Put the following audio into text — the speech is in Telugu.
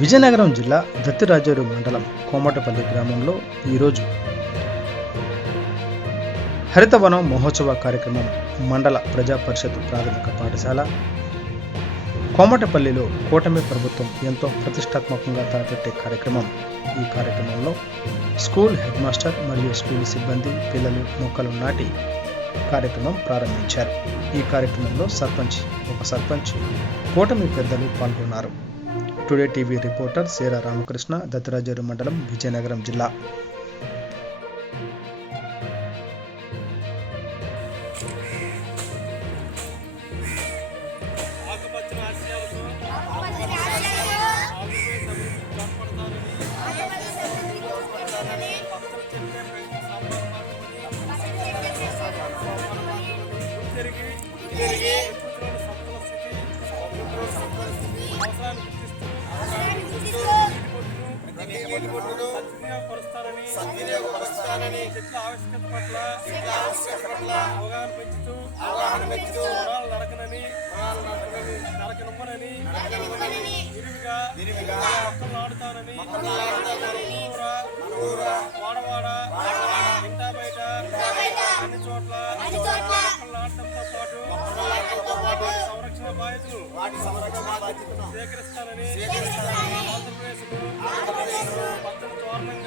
విజయనగరం జిల్లా దత్తిరాజేరు మండలం కోమటపల్లి గ్రామంలో ఈరోజు హరితవనం మహోత్సవ కార్యక్రమం మండల ప్రజా పరిషత్ ప్రాథమిక పాఠశాల కోమటపల్లిలో కూటమి ప్రభుత్వం ఎంతో ప్రతిష్టాత్మకంగా తలపెట్టే కార్యక్రమం. ఈ కార్యక్రమంలో స్కూల్ హెడ్ మాస్టర్ మరియు స్కూల్ సిబ్బంది పిల్లలు మొక్కలు నాటి కార్యక్రమం ప్రారంభించారు. ఈ కార్యక్రమంలో ఉప సర్పంచ్ కూటమి పెద్దలు పాల్గొన్నారు. Today TV reporter Sera Ramakrishna, Dattirajeru మండలం, విజయనగరం జిల్లా. సద్వినియోగపరుస్తానని చెట్ల ఆవశ్యకత పట్ల అవగాహన పెంచుతూ నరకనుమ్మనని విరివిగా మొక్కలు నాటుతానని వాడవాడ ఇంటా బయట అన్ని చోట్ల మొక్కలు నాటడంతో పాటు సంరక్షణ బాధ్యతను స్వీకరిస్తానని ఆంధ్రప్రదేశ్ పచ్చని తోరణంగా